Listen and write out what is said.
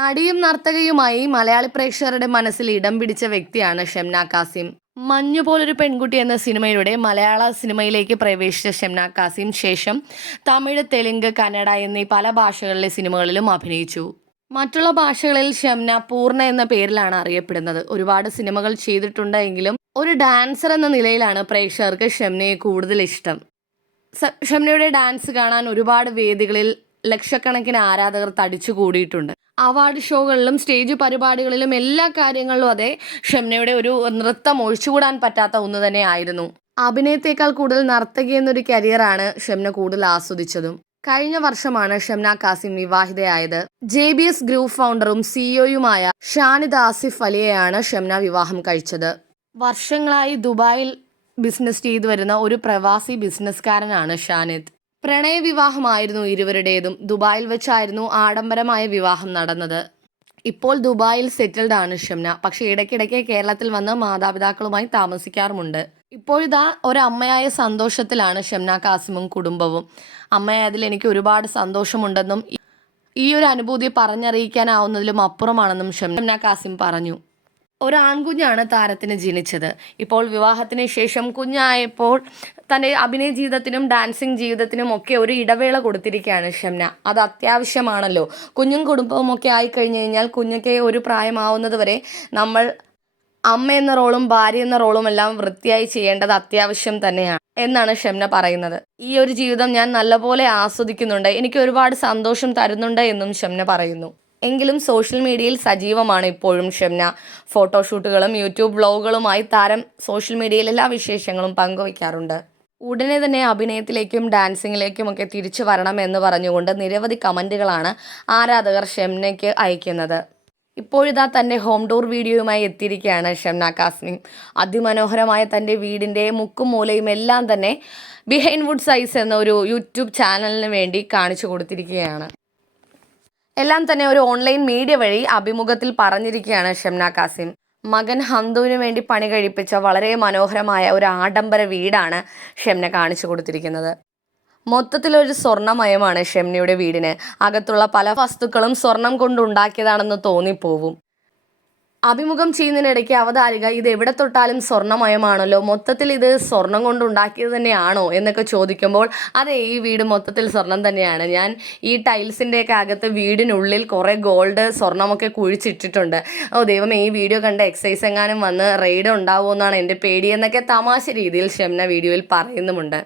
നടിയും നർത്തകയുമായി മലയാളി പ്രേക്ഷകരുടെ മനസ്സിൽ ഇടം പിടിച്ച വ്യക്തിയാണ് ഷംന കാസിം മഞ്ഞു പോലൊരു പെൺകുട്ടി എന്ന സിനിമയിലൂടെ മലയാള സിനിമയിലേക്ക് പ്രവേശിച്ച ഷംന കാസിം ശേഷം തമിഴ് തെലുങ്ക് കന്നഡ എന്നീ പല ഭാഷകളിലെ സിനിമകളിലും അഭിനയിച്ചു. മറ്റുള്ള ഭാഷകളിൽ ഷംന പൂർണ എന്ന പേരിലാണ് അറിയപ്പെടുന്നത്. ഒരുപാട് സിനിമകൾ ചെയ്തിട്ടുണ്ട് എങ്കിലും ഒരു ഡാൻസർ എന്ന നിലയിലാണ് പ്രേക്ഷകർക്ക് ഷംനയെ കൂടുതൽ ഇഷ്ടം. ഷംനയുടെ ഡാൻസ് കാണാൻ ഒരുപാട് വേദികളിൽ ലക്ഷക്കണക്കിന് ആരാധകർ തടിച്ചു കൂടിയിട്ടുണ്ട്. അവാർഡ് ഷോകളിലും സ്റ്റേജ് പരിപാടികളിലും എല്ലാ കാര്യങ്ങളിലും അതെ ഷംനയുടെ ഒരു നൃത്തം ഒഴിച്ചുകൂടാൻ പറ്റാത്ത ഒന്ന് തന്നെ ആയിരുന്നു അഭിനയത്തെക്കാൾ കൂടുതൽ നർത്തകി എന്നൊരു കരിയറാണ് ഷംന കൂടുതൽ ആസ്വദിച്ചതും. കഴിഞ്ഞ വർഷമാണ് ഷംന കാസിം വിവാഹിതയായത്. ജെ ബി എസ് ഗ്രൂപ്പ് ഫൗണ്ടറും സിഇഒയുമായ ഷാനിദ് ആസിഫ് അലിയെയാണ് ഷംന വിവാഹം കഴിച്ചത്. വർഷങ്ങളായി ദുബായിൽ ബിസിനസ് ചെയ്തു വരുന്ന ഒരു പ്രവാസി ബിസിനസ്സുകാരനാണ് ഷാനിദ് പ്രണയവിവാഹമായിരുന്നു ഇരുവരുടേതും. ദുബായിൽ വെച്ചായിരുന്നു ആഡംബരമായ വിവാഹം നടന്നത്. ഇപ്പോൾ ദുബായിൽ സെറ്റിൽഡ് ആണ് ഷംന. പക്ഷേ ഇടയ്ക്കിടയ്ക്ക് കേരളത്തിൽ വന്ന് മാതാപിതാക്കളുമായി താമസിക്കാറുമുണ്ട്. ഇപ്പോഴിതാ ഒരമ്മയായ സന്തോഷത്തിലാണ് ഷംന കാസിമും കുടുംബവും. അമ്മയായതിൽ എനിക്ക് ഒരുപാട് സന്തോഷമുണ്ടെന്നും ഈ ഒരു അനുഭൂതി പറഞ്ഞറിയിക്കാനാവുന്നതിലും അപ്പുറമാണെന്നും ഷംന കാസിം പറഞ്ഞു. ഒരു ആൺകുഞ്ഞാണ് താരത്തിന് ജനിച്ചത്. ഇപ്പോൾ വിവാഹത്തിന് ശേഷം കുഞ്ഞായപ്പോൾ തന്റെ അഭിനയ ജീവിതത്തിനും ഡാൻസിങ് ജീവിതത്തിനും ഒക്കെ ഒരു ഇടവേള കൊടുത്തിരിക്കുകയാണ് ഷംന. അത് അത്യാവശ്യമാണല്ലോ. കുഞ്ഞും കുടുംബവും ഒക്കെ ആയിക്കഴിഞ്ഞ് കഴിഞ്ഞാൽ കുഞ്ഞൊക്കെ ഒരു പ്രായമാവുന്നത് വരെ നമ്മൾ അമ്മ എന്ന റോളും ഭാര്യ എന്ന റോളും എല്ലാം വൃത്തിയായി ചെയ്യേണ്ടത് അത്യാവശ്യം തന്നെയാണ് എന്നാണ് ഷംന പറയുന്നത്. ഈ ഒരു ജീവിതം ഞാൻ നല്ലപോലെ ആസ്വദിക്കുന്നുണ്ട്. എനിക്ക് ഒരുപാട് സന്തോഷം തരുന്നുണ്ട് എന്നും ഷംന പറയുന്നു. എങ്കിലും സോഷ്യൽ മീഡിയയിൽ സജീവമാണ് ഇപ്പോഴും ഷംന. ഫോട്ടോഷൂട്ടുകളും യൂട്യൂബ് വ്ളോഗുകളുമായി താരം സോഷ്യൽ മീഡിയയിൽ എല്ലാ വിശേഷങ്ങളും പങ്കുവയ്ക്കാറുണ്ട്. ഉടനെ തന്നെ അഭിനയത്തിലേക്കും ഡാൻസിങ്ങിലേക്കും ഒക്കെ തിരിച്ചു വരണം എന്ന് പറഞ്ഞുകൊണ്ട് നിരവധി കമന്റുകളാണ് ആരാധകർ ഷംനയ്ക്ക് അയക്കുന്നത്. ഇപ്പോഴിതാ തന്റെ ഹോം ടൂർ വീഡിയോയുമായി എത്തിയിരിക്കുകയാണ് ഷംന കാസ്മി. അതിമനോഹരമായ തന്റെ വീടിന്റെ മുക്കും മൂലയും എല്ലാം തന്നെ ബിഹൈൻഡ് വുഡ് സൈസ് എന്ന ഒരു യൂട്യൂബ് ചാനലിന് വേണ്ടി കാണിച്ചു കൊടുത്തിരിക്കുകയാണ്. എല്ലാം തന്നെ ഒരു ഓൺലൈൻ മീഡിയ വഴി അഭിമുഖത്തിൽ പറഞ്ഞിരിക്കുകയാണ് ഷംന കാസിം മകൻ ഹന്തുവിന് വേണ്ടി പണി കഴിപ്പിച്ച വളരെ മനോഹരമായ ഒരു ആഡംബര വീടാണ് ഷെംന കാണിച്ചു കൊടുത്തിരിക്കുന്നത്. മൊത്തത്തിലൊരു സ്വർണമയമാണ് ഷെംനയുടെ വീടിന്. അകത്തുള്ള പല വസ്തുക്കളും സ്വർണം കൊണ്ടുണ്ടാക്കിയതാണെന്ന് തോന്നിപ്പോവും. അഭിമുഖം ചെയ്യുന്നതിനിടയ്ക്ക് അവതാരിക ഇത് എവിടെ തൊട്ടാലും സ്വർണമയമാണല്ലോ മൊത്തത്തിൽ ഇത് സ്വർണം കൊണ്ട് ഉണ്ടാക്കിയത് തന്നെയാണോ? എന്നൊക്കെ ചോദിക്കുമ്പോൾ അതെ ഈ വീട് മൊത്തത്തിൽ സ്വർണം തന്നെയാണ്. ഞാൻ ഈ ടൈൽസിന്റെയൊക്കെ അകത്ത് വീടിനുള്ളിൽ കുറേ ഗോൾഡ് സ്വർണമൊക്കെ കുഴിച്ചിട്ടിട്ടുണ്ട്. ഓ ദൈവം ഈ വീഡിയോ കണ്ട എക്സൈസ് എങ്ങാനും വന്ന് റെയ്ഡ് ഉണ്ടാവുമോ എന്നാണ് എന്റെ പേടി എന്നൊക്കെ തമാശ രീതിയിൽ ഷംന വീഡിയോയിൽ പറയുന്നുമുണ്ട്.